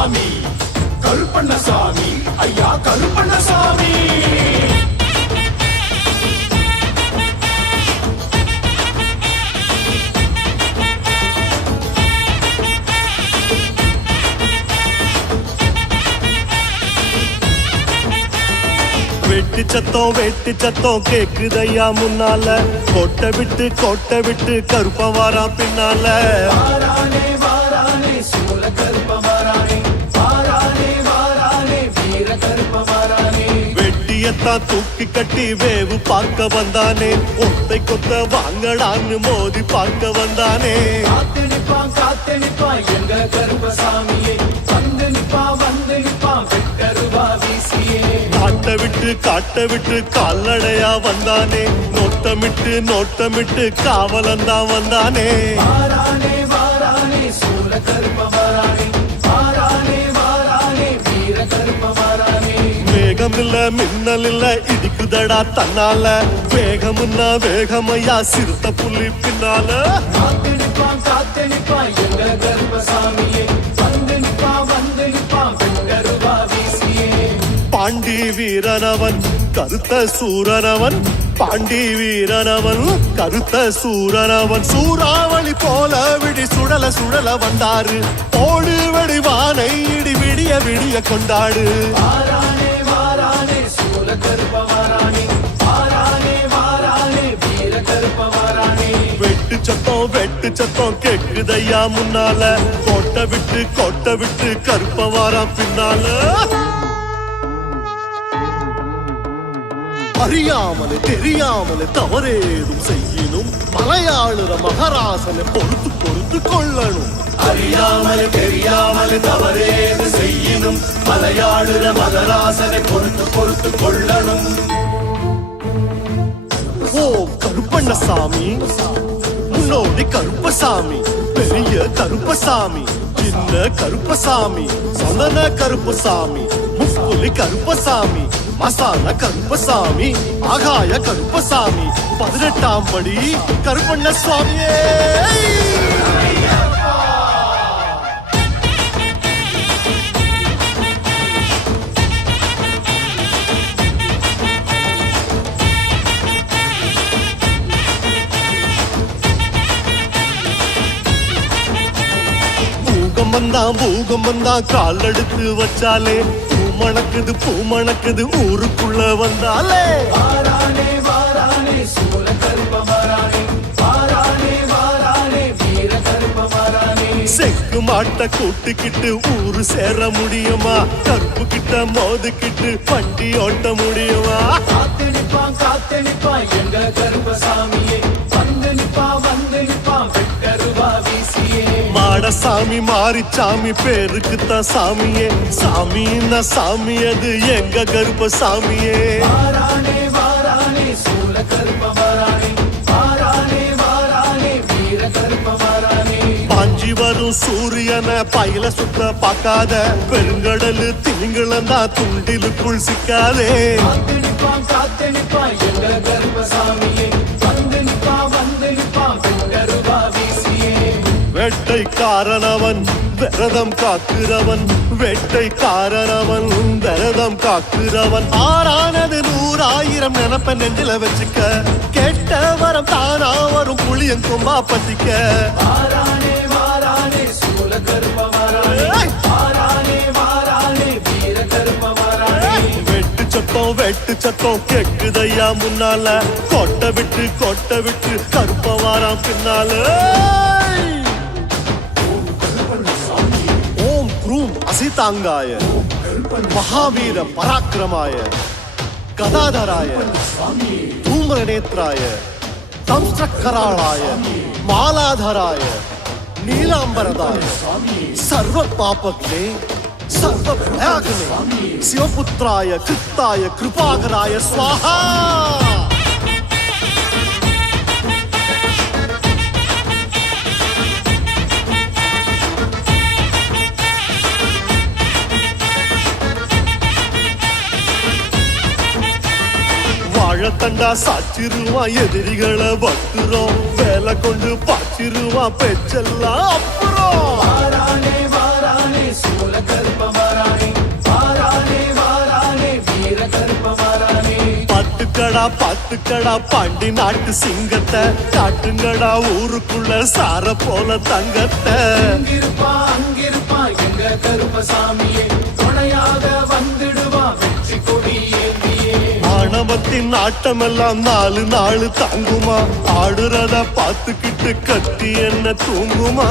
ஐயா கருப்பண்ணசாமி. கருப்பண்ணசாமி. ஐயா கருப்பண்ணசாமி. வெட்டு சத்தம் வெட்டு சத்தம் கேக்குதையா முன்னால. கொட்டை விட்டு கொட்டை விட்டு கருப்ப வாரா பின்னால. வாரானே வாரானே சூல கருப்ப வெட்டியத்தான் தூக்கி கட்டி வேவு பார்க்க வந்தானே. ஒத்தை கொத்த வாங்கடான்னு மோதி பார்க்க வந்தானே. காத்து நிப்பான் காத்து நிப்பான் எங்க கருப்பசாமியே. வந்து நிப்பான் வந்து நிப்பான் வெட்டருவா வீசியே காட்ட விட்டு காட்ட விட்டு கால்நடையா வந்தானே. நோட்டமிட்டு நோட்டமிட்டு காவலந்தான் வந்தானே. வாரானே வாரானே சூல கருப்ப வேகம் இல்ல மின்னல் இல்ல இடிக்குதடா தன்னால. வேகமுன்னா வேகமையா சிறுத்த புள்ளி பின்னால. காத்து நிப்பான் காத்து நிப்பான் எங்க கருப்பசாமியே வந்து நிப்பான் வந்து நிப்பான் வெட்டருவா வீசியே. பாண்டி வீரனவன் கருத்த சூரனவன். பாண்டி வீரனவன் கருத்த சூரனவன். சூறாவளி போல விடி சுடல சுடல வந்தாரு. ஓடு வெடிவானை இடி விடிய விடிய கொண்டாடு. வாரானே கருப்ப வாரானே வாரானே வாரானே வீர கருப்ப வாரானே வெட்டு சத்தம் வெட்டு சத்தம் கேக்குதையா முன்னால. கோட்டை விட்டு கோட்டை விட்டு கருப்ப பின்னால. அறியாமலே தெரியாமலே தவறேதும் செய்யணும் மலையாளுற மகராசனை பொறுத்து பொறுத்து கொள்ளணும் அறியாமல் தெரியாமல் தவறேது செய்யணும் மலையாடுற மகராசனை பொறுத்து பொறுத்து கொள்ளணும். ஓம் கருப்பண்ணசாமி. முன்னோடி கருப்பசாமி பெரிய கருப்பசாமி சின்ன கருப்பசாமி சந்தன கருப்பசாமி முப்புலி கருப்பசாமி மசாலா கருப்பசாமி ஆகாய கருப்பசாமி. பதினெட்டாம் படி கருப்பண்ண சுவாமியே பூகம் வந்தா பூகம் வந்தா கால் எடுத்து வச்சாலே பூ மணக்குது பூ மணக்குது ஊருக்குள்ள வந்தாலே. வாரானே வாரானே சூல கருப்ப வாரானே. வாரானே வாரானே வீர கருப்ப வாரானே. செக்கு மாட்ட கூட்டுக்கிட்டு ஊரு சேர முடியுமா? கருப்பு கிட்ட மோதுக்கிட்டு வண்டி ஓட்ட முடியுமா? காத்து நிப்பான் காத்து நிப்பான் எங்க கருப்பசாமியே வந்து நிப்பான் வந்து நிப்பான் மாடசாமி மாரிச்சாமி பேருக்கு தான் சாமியே. சாமின்னா சாமி அது எங்க கருப்ப சாமியே. பாஞ்சி வரும் சூரியனை பையில சுத்த பார்க்காத. பெருங்கடலு திமிங்கலந்தா துண்டிலுக்குள் சிக்காதே. காத்து நிப்பான் காத்து நிப்பான் எங்க கருப்பசாமியே வேட்டைக்காரனவன் விரதம் காக்கிறவன் வேட்டைக்காரனவன் விரதம் காக்கிறவன். ஆறானது நூறாயிரம் நினப்ப நெஞ்சில வச்சுக்க. கெட்ட வரம் தானா வரும் புளியன் கொம்பா பத்திக்க. வாரானே வாரானே சூல சத்தம் வெட்டு சத்தம் கேக்குதையா முன்னால. கொட்டை விட்டு கொட்டை விட்டு கருப்ப வாராம் பின்னால. असितांगाय महावीर पराक्रमाय, गदाधराय, धूम्रनेत्राय तंत्रकराय मालाधराय, नीलांबरदाय सर्व पापकले सर्व भयाग्ने शिवपुत्राय, कृत्ताय कृपाकराय स्वाहा! ஸ்வாஹா வாழத்தண்டா சாச்சிருவான் எதிரிகளை பத்துறோம் வேலை கொண்டு பாச்சிருவான் பெச்செல்லாம் அப்புறம். வாரானே வாரானே சூல கருப்ப வாரானே. வாரானே வாரானே வீர கருப்ப வாரானே. பாத்துக்கடா பாத்துக்கடா பாண்டி நாட்டு சிங்கத்தை. காட்டுங்கடா ஊருக்குள்ள சார போல தங்கத்தை. அங்கிருப்பா அங்கிருப்பா எங்க கருப்பசாமியே. துணையாக ஆணவத்தின் ஆட்டமெல்லாம் நாலு நாள் தாங்குமா? ஆடுறத பார்த்துக்கிட்டு கத்தி என்ன தூங்குமா?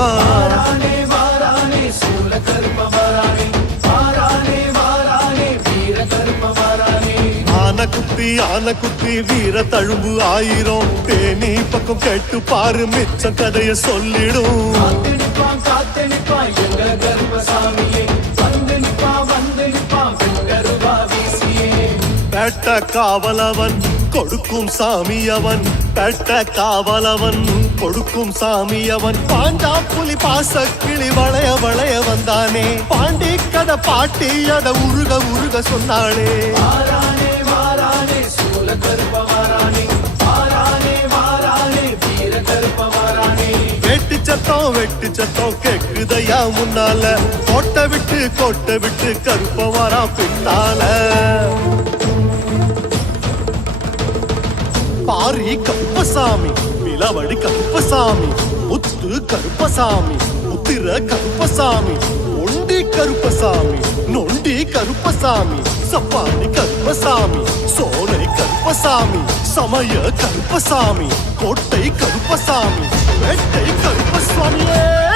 ஆன குத்தி ஆன குத்தி வீர தழும்பு ஆயிரம். தேனி பக்கம் கேட்டு பாரு மிச்சம் கதைய சொல்லிடும். காத்து நிப்பா காத்து நிப்பா எங்க கருப்பசாமியே பேட்ட காவலவன் கொடுக்கும் சாமி அவன். பேட்ட காவலவன் கொடுக்கும் சாமி அவன். பாண்டா புலி பாச கிளி வளைய வளைய வந்தானே. பாண்டி கதை பாட்டி அத உருக உருக சொன்னாளே. வெட்டு சத்தம் வெட்டு சத்தம் கேக்குதையா முன்னால. கோட்டை விட்டு கோட்டை விட்டு கருப்ப வரா பின்னால. மாறி கப்பசாமி விலவடி கருப்பசாமி முத்து கருப்பசாமி முத்திர கருப்பசாமி ஒண்டி கருப்பசாமி நொண்டி கருப்பசாமி சப்பானி கருப்பசாமி சோலை கருப்பசாமி சமய கருப்பசாமி கோட்டை கருப்பசாமி வேட்டை கருப்பசாமியே.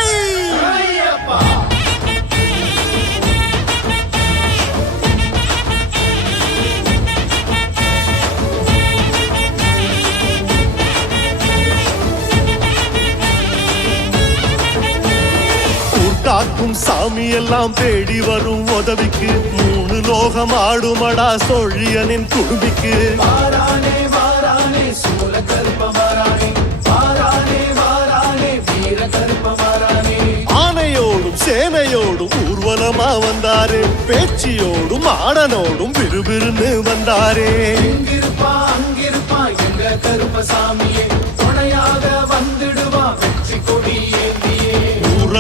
ஊர்காக்கும் சாமி எல்லாம் தேடி வரும் உதவிக்கு. மூணு லோகம் ஆடுமடா சொழியனின் குடும்பிக்கு. வாரானே வாரானே சூல கருப்ப வாரானே. வாரானே வாரானே வீர கருப்ப வாரானே. ஆனையோடும் சேனையோடும் ஊர்வலமா வந்தாரு. பேச்சியோடும் ஆடனோடும் விறுவிறுன்னு வந்தாரே. இங்கிருப்பா அங்கிருப்பா எங்க கருப்பசாமியே. துணையாக வந்துடுவா வெற்றி கொடி ஏந்தியே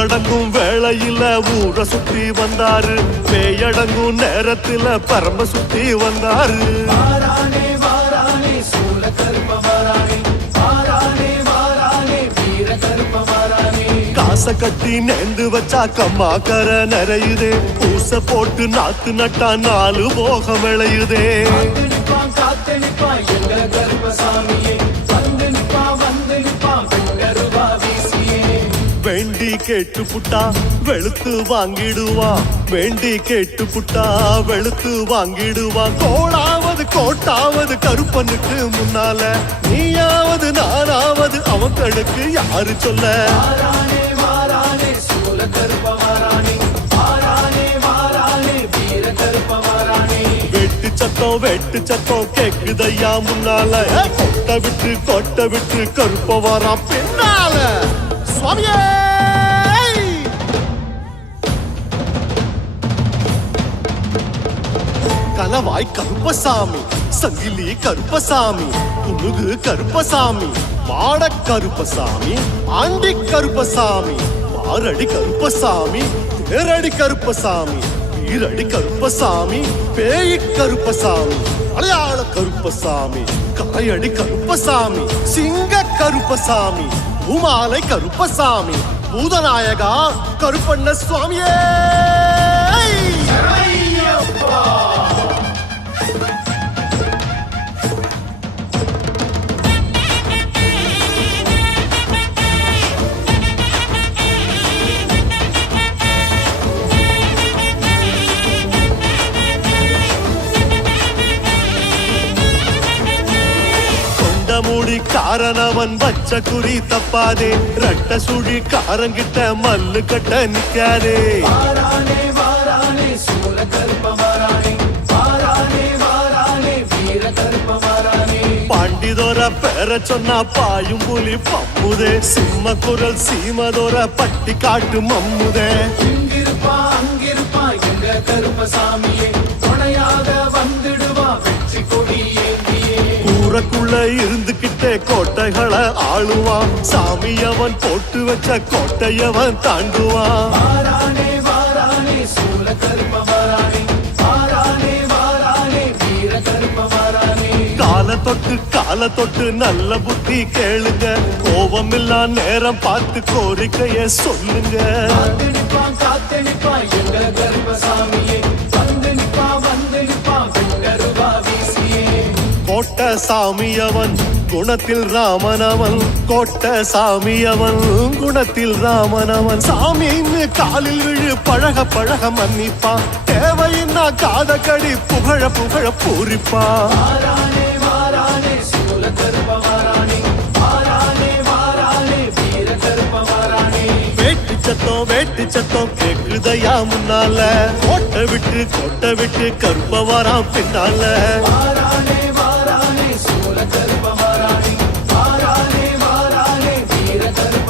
ஊரடங்கும் வேளையில ஊரை சுத்தி வந்தாரு. பேயடங்கும் நேரத்துல பரம்ப சுத்தி வந்தாரு. காசை கட்டி நேந்து வச்சா கம்மா கரை நிறையுதே. பூச போட்டு நாத்து நட்டா நாலு போகம் விளையுதே. காத்து நிப்பா காத்து நிப்பா எங்க கருப்பசாமியே. வேண்டி கேட்டு புட்டா வெளுத்து வாங்கிடுவா. வேண்டி கேட்டு புட்டா வெளுத்து வாங்கிடுவா. கோளாவது கோட்டாவது கருப்பனுக்கு முன்னால நீயாவது நானாவது அவன் கணக்கு யாரு சொல்ல? வெட்டு சத்தம் வெட்டு சத்தம் கேக்குதையா முன்னால. கொட்டை விட்டு கொட்டை விட்டு கருப்ப வரா பின்னால. சுவாமியே! கலவாய் கருப்பசாமி சங்கிலி கருப்பசாமி புனுகு கருப்பசாமி மாட கருப்பசாமி ஆண்டி கருப்பசாமி மாரடி கருப்பசாமி தேரடி கருப்பசாமி வீரடி கருப்பசாமி பேய் கருப்பசாமி மலையாள கருப்பசாமி காயடி கருப்பசாமி சிங்க கருப்பசாமி பூமாலை கருப்பசாமி பூதநாயகா கருப்பண்ண சுவாமியே! காரணவன் வச்ச குறி தப்பாதே. ரெட்ட சுழி காரங்கிட்ட மல்லு கட்ட நிக்காதே. வாரானே வாரானே சூல கருப்ப வாரானே. வாரானே வாரானே வீர கருப்ப வாரானே. பாண்டிதோர பேர சொன்னா பாயும் புலி பம்முதே. சிம்ம குரல் சீமதோர பட்டி காட்டு மம்முதே. இங்கிருப்பா அங்கிருப்பா எங்க கருப்பசாமியே. துணையாக வந்துடுவா உள்ள இருந்துகிட்டே கோட்டைகளை ஆளுவான். சாமி அவன் போட்டு வச்ச கோட்டையவன் தாண்டுவான். கால தொட்டு கால தொட்டு நல்ல புத்தி கேளுங்க. கோபம் இல்லா நேரம் பார்த்து கோரிக்கைய சொல்லுங்க. காத்து நிப்பான் எங்க கர்மசாமி கோட்ட சாமியவன் குணத்தில் ராமனவன். கோட்ட சாமியவன் குணத்தில் ராமனவன். சாமின்னு காலில் விழு பழக பழக மன்னிப்பான் தேவையின்னா காதக்கடி புகழ புகழ பூரிப்பான் சத்தம் வேட்டு சத்தம் கேக்குதையா முன்னால. கோட்டை விட்டு கோட்டை விட்டு கருப்ப வரான் பின்னால. శూల చర్మ మారాలి మారాలి మారాలి వీర చర్మ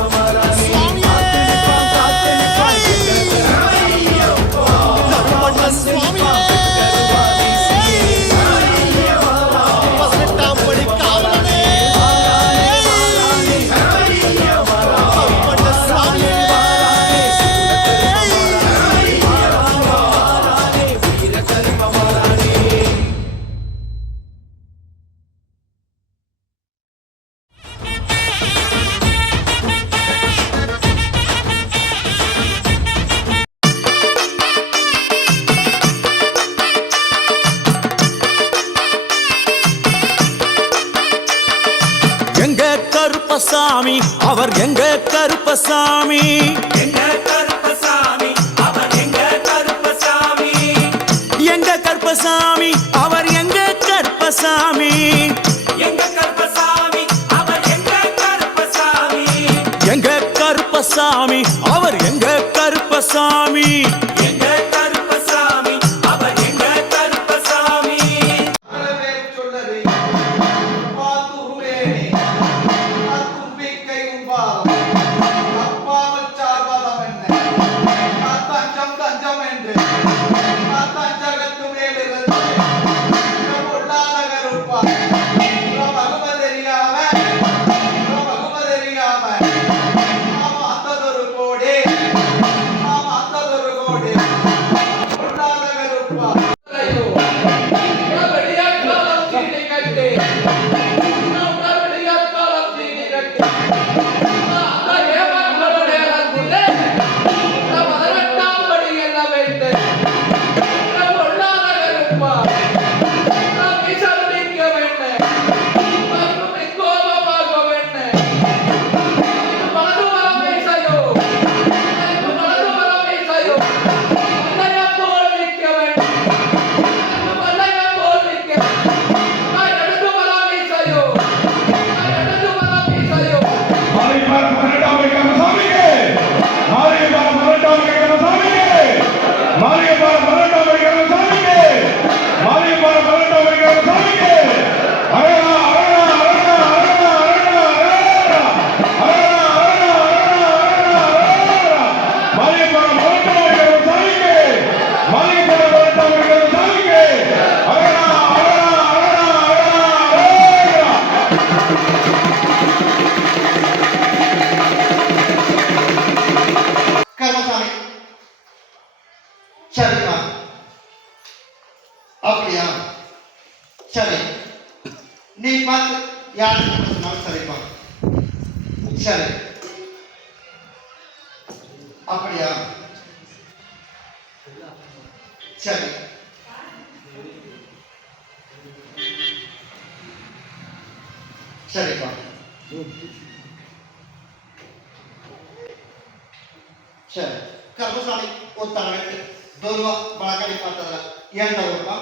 தூர்வா வழக்கடி பார்த்ததுல ஏன் தவிர்ப்பா?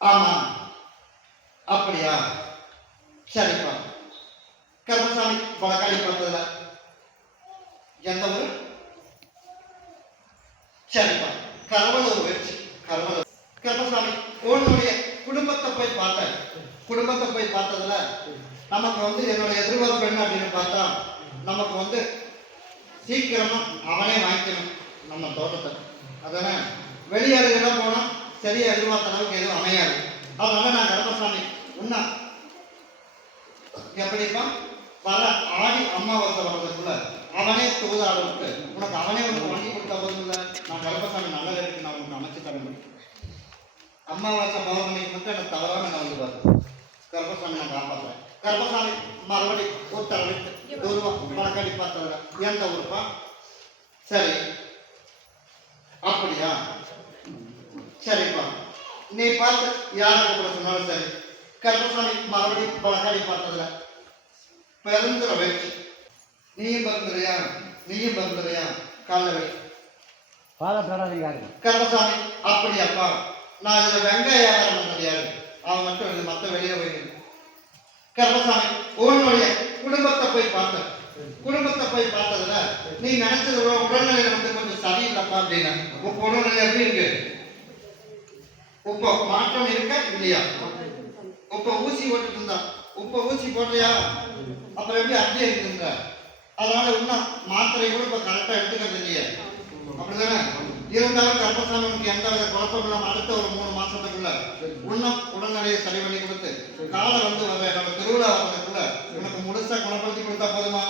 ஆமா அப்படியா? சரிப்பா. கர்மசாமி வழக்கடி பார்த்ததுல எந்த ஊர்? சரிப்பா. கரவலூர் வச்சு கரவலூர். கர்மசாமி உன்னுடைய குடும்பத்தை போய் பார்த்தேன். குடும்பத்தை போய் பார்த்ததுல நமக்கு வந்து என்னுடைய எதிர்பார்ப்பு என்ன அப்படின்னு பார்த்தா நமக்கு வந்து சீக்கிரமா அவனே வாங்கிக்கணும். நம்ம தோட்டத்தை அதான? வெளியாளுகெல்லாம் போனால் சரியாக எதிர்பார்த்த அளவுக்கு எதுவும் அமையாது. அதனால நான் கருப்பசாமி உண்ணா எப்படிப்பா? வர ஆடி அம்மாவாசை வர்றதுக்குள்ள அவனே தொகுதாடு உனக்கு அவனே உனக்கு வாங்கி கொடுத்த போதும் இல்லை நான் கருப்பசாமி நல்ல இருக்கு. நான் உனக்கு அமைச்சு தர முடியும் அமாவாசை பௌர்ணமிக்கு மட்டும் எனக்கு தவறாம நான் வந்து பாரு. கர்ப்பசாமி நான் காப்பாற்றுறேன் கர்ப்பசாமி மறுபடி உத்தரவிட்டு தூர்வா வழக்கடி பார்த்ததுல எந்த ஊருப்பா? சரி. அப்படியா? சரிப்பா. நீ பார்த்து யாரை கூப்பிட சொன்னாலும் சரி. கருப்பசாமி மறுபடியும் வழக்காடி பார்த்ததுல. பெருந்துற வச்சு நீயும் பிறந்துறியா நீயும் பிறந்துறியா காலைல வை கருப்பசாமி அப்படியாப்பா. நான் இதுல வெங்காய வியாபாரம் பண்ணது யாரு? அவன் மட்டும் மத்த வெளியே போயிருக்கு கருப்பசாமி உன்னுடைய குடும்பத்தை போய் பார்த்தேன். குடும்பத்தை போய் பார்த்ததுல நீ நினைச்சது உடல்நிலையில வந்து கொஞ்சம் சரியில்லைப்பா அப்படின்னா. உன் உடல்நிலை எப்படி இருக்கு மாற்றம் இருக்க இல்லையா? உப்ப ஊசி போட்டுட்டு இருந்தா. உப்ப ஊசி போடுறியா அப்புறம் எப்படி அப்படியே இருக்குங்க அதனால இன்னும் மாத்திரை கூட இப்ப கரெக்டா எடுத்துக்கிறது இல்லையா. அப்படிதானே? இருந்தாலும் கர்ப்பசாமிக்கு எந்த வித குழப்பம் இல்லாம அடுத்த ஒரு மூணு மாசத்துக்குள்ள உன்னம் உடல்நிலையை சரி பண்ணி கொடுத்து காலை வந்து வர நம்ம திருவிழா வர்றதுக்குள்ள உனக்கு முழுசா குணப்படுத்தி கொடுத்தா போதுமா?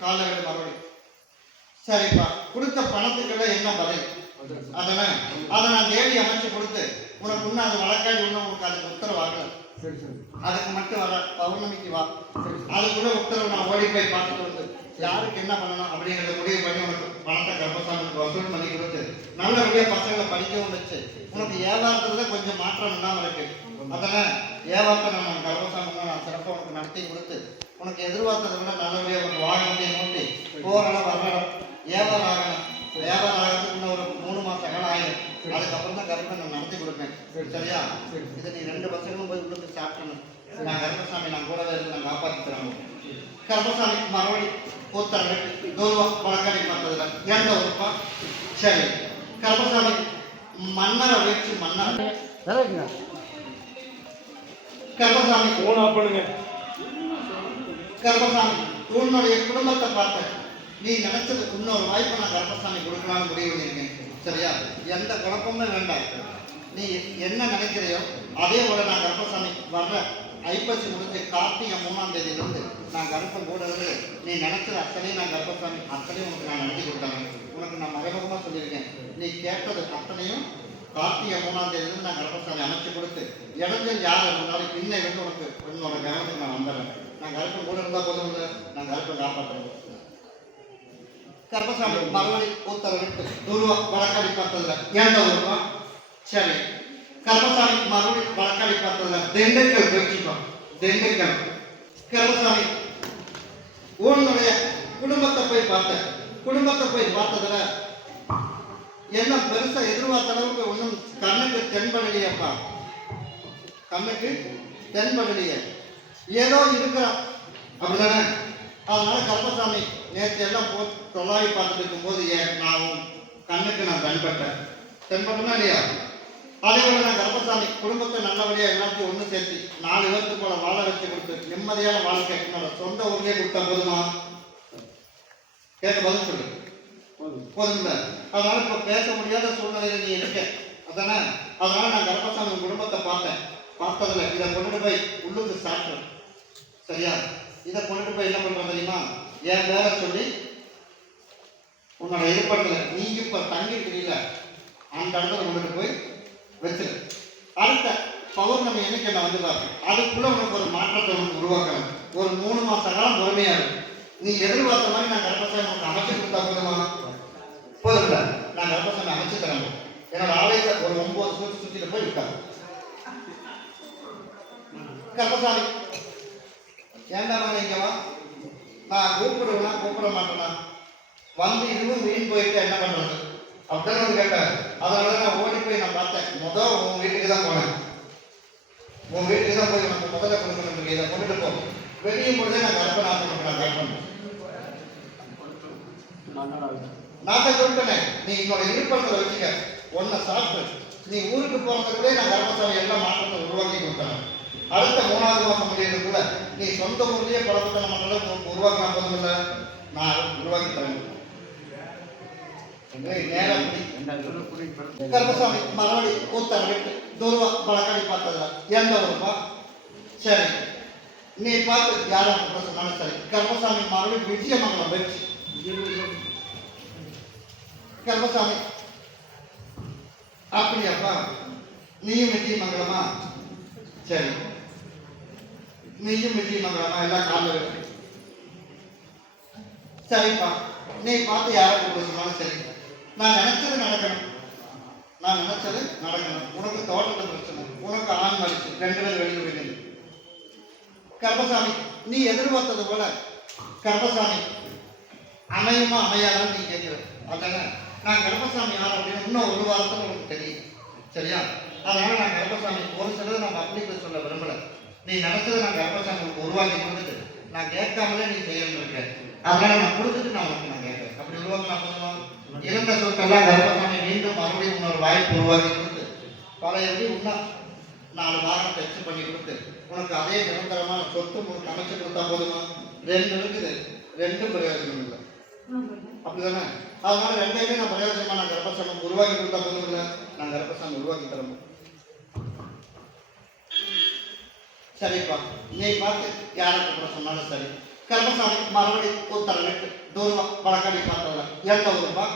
காலை விட மறுபடியும். சரிப்பா. கொடுத்த பணத்துக்கெல்லாம் என்ன பதில்? அதனை அதை நான் தேடி அமைச்சு கொடுத்து உனக்கு இன்னும் அது வழக்காடி இன்னும் உனக்கு அதுக்கு உத்தரவு ஆகல. அதுக்கு மட்டும் வர பௌர்ணமிக்கு வா. அதுக்குள்ள உத்தரவு நான் ஓடி போய் பார்த்துட்டு வந்து யாருக்கு என்ன பண்ணணும் அப்படிங்கிறத முடிவு பண்ணி உனக்கு பணத்தை கர்ப்பசாமிக்கு வசூல் பண்ணி கொடுத்து நல்லபடியா பசங்களை படிக்கவும் வச்சு உனக்கு வியாபாரத்துல கொஞ்சம் மாற்றம் இல்லாம இருக்கு. அதனால வியாபாரத்தை நான் கர்ப்பசாமி நான் சிறப்பாக உனக்கு நடத்தி கொடுத்து உனக்கு எதிர்பார்த்ததை விட நல்லபடியா உனக்கு வாகனத்தையும் மூட்டி போகணும் வரணும். வியாபாரம் ஆகணும் ஆகிறதுக்கு இன்னும் ஒரு மூணு மாச காலம் ஆயிடும் அதுக்கப்புறம் தான் கருப்பை நான் நடத்தி கொடுப்பேன். சரியா? இதை நீ ரெண்டு பசங்களும் போய் உள்ளுக்கு சாப்பிடணும். நான் கருப்பசாமி நான் கூடவே இருந்து நான் காப்பாற்றி தரேன் கருப்பசாமி மறுபடி கூத்தாங்க தூர்வா வழக்காடி பார்த்ததுல எந்த ஊருப்பா சரி. கருப்பசாமி மன்னரை வீழ்ச்சி மன்னர். கருப்பசாமி கர்ப்பசாமி உன்னுடைய குடும்பத்தை பார்த்தேன் நீ நினைச்சதுக்கு இன்னொரு வாய்ப்பை நான் கர்ப்பசாமி கொடுக்கலாம்னு முடிவு பண்ணியிருக்கேன். சரியா? எந்த குழப்பமே வேண்டாம். நீ என்ன நினைக்கிறையோ அதே போல நான் கர்ப்பசாமி வர்ற ஐப்பசி முடிஞ்சு கார்த்திகை மூணாம் தேதியிலிருந்து நான் கர்ப்பம் கூட நீ நினைச்சது அத்தனையும் நான் கர்ப்பசாமி அத்தனையும் உனக்கு நான் நடத்தி கொடுத்தாங்க உனக்கு நான் மறைமுகமாக சொல்லியிருக்கேன். நீ கேட்டது அத்தனையும் கார்த்திகை மூணாம் தேதியிலிருந்து நான் கர்ப்பசாமி அமைச்சு கொடுத்து இடைஞ்சல் யார் இருந்தாலும் இன்னும் இருந்து உனக்கு உன்னோட கவனத்துக்கு நான் வந்துடுறேன். நான் கருப்பம் கூட இருந்தால் போதும் இல்லை? நான் கருப்பை காப்பாற்றுறேன் கர்ப்பசாமி மறுபடி உத்தரவிட்டு துருவா வழக்காடி பார்த்ததுல. ஏன்டா உருவா சரி. கர்ப்பசாமி மறுபடி வழக்காடி பார்த்ததுல திண்டுக்கல் வச்சுக்கோம் திண்டுக்கல். கர்ப்பசாமி உன்னுடைய குடும்பத்தை போய் பார்த்தேன். குடும்பத்தை போய் பார்த்ததுல என்ன பெருசா எதிர்பார்த்த அளவுக்கு ஒன்றும் கண்ணுக்கு தென்படலையப்பா. கண்ணுக்கு தென்படலையே. ஏதோ இருக்கிறான். அப்படிதானே? அதனால கருப்பசாமி நேற்று எல்லாம் போ தொள்ளாயி பார்த்துட்டு இருக்கும்போது ஏன் நான் கண்ணுக்கு நான் தென்பட்டேன். தென்பட்டனா இல்லையா? அதே போல நான் கருப்பசாமி குடும்பத்தை நல்லபடியா எல்லாத்தையும் ஒன்று சேர்த்து நாலு பேருக்கு போல வாழ வச்சு கொடுத்து நிம்மதியான வாழ்க்கை என்னோட சொந்த ஊர்லயே கொடுத்தா போதுமா? கேட்க பதில் சொல்லு. போதும்ல அதனால இப்ப பேச முடியாத சூழ்நிலையில நீ இருக்க. அதானே? அதனால நான் கருப்பசாமி உன் குடும்பத்தை பார்த்தேன். பார்த்ததுல இதை கொண்டுட்டு போய் உள்ளுக்கு சாப்பிட்டேன் சரியா? இதை கொண்டுட்டு போய் என்ன பண்றோம் தெரியுமா? என் பேரை சொல்லி? உன்னோட இருப்படத்துல நீங்க இப்ப தங்கி அந்த இடத்துல கொண்டுட்டு போய் வச்சிரு. அடுத்த பௌர்ணமி என்னைக்கு நான் வந்து பார்ப்பேன் அதுக்குள்ள உனக்கு ஒரு மாற்றத்தை உனக்கு உருவாக்கணும். ஒரு மூணு மாச காலம் பொறுமையா இருக்கும் நீ எதிர்பார்த்த மாதிரி நான் கர்ப்பசாமி உனக்கு அமைச்சு கொடுத்தா போதுமா? போதும் நான் கர்ப்பசாமி அமைச்சு தரேன். என்னோட ஆலயத்தை ஒரு ஒன்பது சுற்றி சுற்றிட்டு போய் விட்டாங்க கர்ப்பசாமி. ஏண்டாமா நீங்க நான் கூப்பிடுவேனா கூப்பிட மாட்டேனா? வந்து இதுவும் மீன் போயிட்டு என்ன பண்ணுறது அப்படின்னு வந்து கேட்டேன். அதனால நான் ஓடி போய் நான் பார்த்தேன். முதல் உன் வீட்டுக்கு தான் போனேன். உன் வீட்டுக்கு தான் போய் நம்ம முதல்ல கொடுக்கணும் இதை கொண்டுட்டு போ. வெளியே பொழுதே நான் கற்பனை ஆசைப்பட்டு நான் கற்பனை நான் தான் சொல்லிட்டேன் நீ என்னோட இருப்பத்தில் வச்சுக்க. ஒன்றை சாப்பிட்டு நீ ஊருக்கு போறதுக்குள்ளே நான் கர்மசாமி எல்லாம் மாற்றத்தை உருவாக்கி கொடுத்தேன். அடுத்த மூணாவது மாசம் கூட நீ சொந்த ஊர்லேயே குழப்பத்தை நம்ம உருவாக்கினா போதும் இல்லை? நான் உருவாக்கி தரேன். நேரம் கருப்பசாமி மறுபடி கூத்தர விட்டு துருவா பழக்கடி பார்த்ததுல எந்த ஊருப்பா? சரி. நீ பார்த்து யாரை கூப்பிட சொன்னாலும் சரி. கர்மசாமி மறுபடியும் விஜயமங்கலம் போயிடுச்சு. கருப்பசாமி அப்படியாப்பா? நீயும் விஜயமங்கலமா? சரி. நீயும் விஜயமங்கலமா எல்லாம் காலைல சரிப்பா நீ பார்த்து யாரை கூப்பிட சொன்னாலும் சரி நான் நினைச்சது நடக்கணும் நான் நினைச்சது நடக்கணும் உனக்கு தோட்டத்தில் பிரச்சனை உனக்கு ஆண் மறுச்சு ரெண்டு பேர் வெளியே விடுங்க கர்பசாமி நீ எதிர்பார்த்தது போல கர்பசாமி அமையுமா அமையாதான்னு நீ கேட்கிற அதானே நான் கர்பசாமி யார் அப்படின்னு இன்னும் ஒரு வாரத்தில் உங்களுக்கு தெரியும் சரியா அதனால நான் கர்பசாமி ஒரு சிலது நான் பப்ளிக்கு சொல்ல விரும்பலை நீ நினைச்சதை நான் கர்மசாமி உருவாக்கி கொடுத்துட்டு நான் கேட்காமலே நீ செய்யணும் இருக்கேன் அதனால நான் கொடுத்துட்டு நான் உனக்கு நான் கேட்கறேன். அப்படி உருவாக்கினா போதுமா இருந்த சொற்கெல்லாம் கர்ப்பசாமி மீண்டும் மறுபடியும் இன்னொரு வாய்ப்பு உருவாக்கி கொடுத்து இது உண்டா நாலு வாரம் டெஸ்ட் பண்ணி கொடுத்து உனக்கு அதே நிரந்தரமான சொத்து உனக்கு அமைச்சு கொடுத்தா போதுமா? ரெண்டு இருக்குது. ரெண்டும் பிரயோஜனம் இல்லை. அப்படிதானே? அதனால ரெண்டையுமே நான் பிரயோஜனமா நான் கர்ப்பசங்கம் உருவாக்கி கொடுத்தா போதும் இல்லை? நான் கர்ப்பசங்கம் உருவாக்கி தரணும். சரிப்பா நீ பார்த்து யாரை கூப்பிட சொன்னாலும் சரி கர்மசாமி மறுபடி உத்தரவிட்டு தூரம் வழக்கடி பார்த்ததுல எந்த ஊருப்பா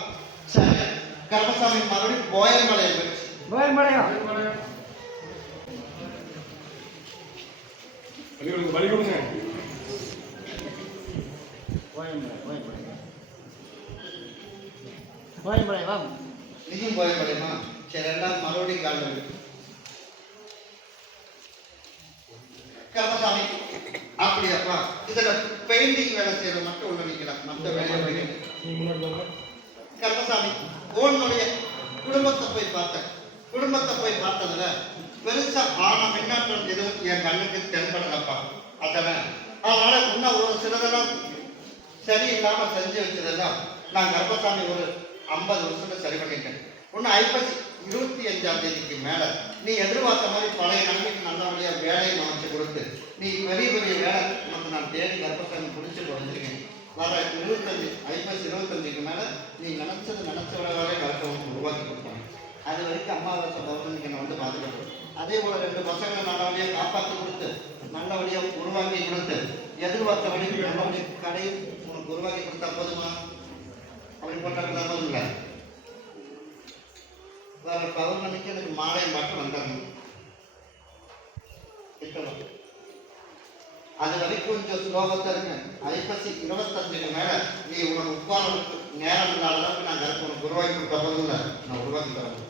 சரி கர்மசாமி மறுபடி போயம்பளையம் போயிடுச்சு வழி கொடுங்க நீயும் போயம்பளையமா சரி ரெண்டாவது மறுபடியும் கால் இருக்கு கர்மசாமி. அப்படியாப்பா. இதுல பெயிண்டிங் வேலை செய்யற மட்டும் உள்ள நிக்கலாம் நம்ம வேலையை கர்மசாமி உன்னுடைய குடும்பத்தை போய் பார்த்தேன். குடும்பத்தை போய் பார்த்ததுல பெருசா ஆன மின்னாற்றம் எதுவும் என் கண்ணுக்கு தென்படலப்பா. அதனால அதனால இன்னும் ஒரு சிலதெல்லாம் சரியில்லாம செஞ்சு வச்சதெல்லாம் நான் கர்மசாமி ஒரு ஐம்பது வருஷத்துல சரி பண்ணிட்டேன். இன்னும் ஐப்பசி இருபத்தி அஞ்சாம் தேதிக்கு மேல நீ எதிர்பார்த்த மாதிரி பழைய நம்பிக்கை நல்லபடியா வேலையை அமைச்சு கொடுத்து நீ பெரிய பெரிய வேலை உனக்கு நான் தேடி கர்ப்பசாமி பிடிச்சி குறைஞ்சிருக்கேன் வர இருபத்தஞ்சு ஐப்பசி இருபத்தஞ்சுக்கு மேல நீ நினைச்சது நினைச்ச வேலை கரெக்டாக உருவாக்கி கொடுப்பாங்க. அது வரைக்கும் அம்மாவாசை பௌர்ணமிக்கு என்னை வந்து பார்த்துக்கணும். அதே போல ரெண்டு பசங்களை நல்லபடியா காப்பாற்றி கொடுத்து நல்லபடியாக உருவாக்கி கொடுத்து எதிர்பார்த்த எதிர்பார்த்தபடி நல்லபடியாக கடை உனக்கு உருவாக்கி கொடுத்தா போதுமா? அப்படி போட்டால் இல்லை வர மணிக்கு எனக்கு மாலை மட்டும் வந்தாங்க. அது வரைக்கும் கொஞ்சம் ஸ்லோகத்தை இருக்கு ஐப்பசி இருபத்தஞ்சுக்கு மேல நீ உனக்கு உட்கார நேரம் இல்லாத அளவுக்கு நான் கருப்பு உனக்கு உருவாக்கி கொடுத்த போதும் இல்லை நான் உருவாக்கி தரேன்.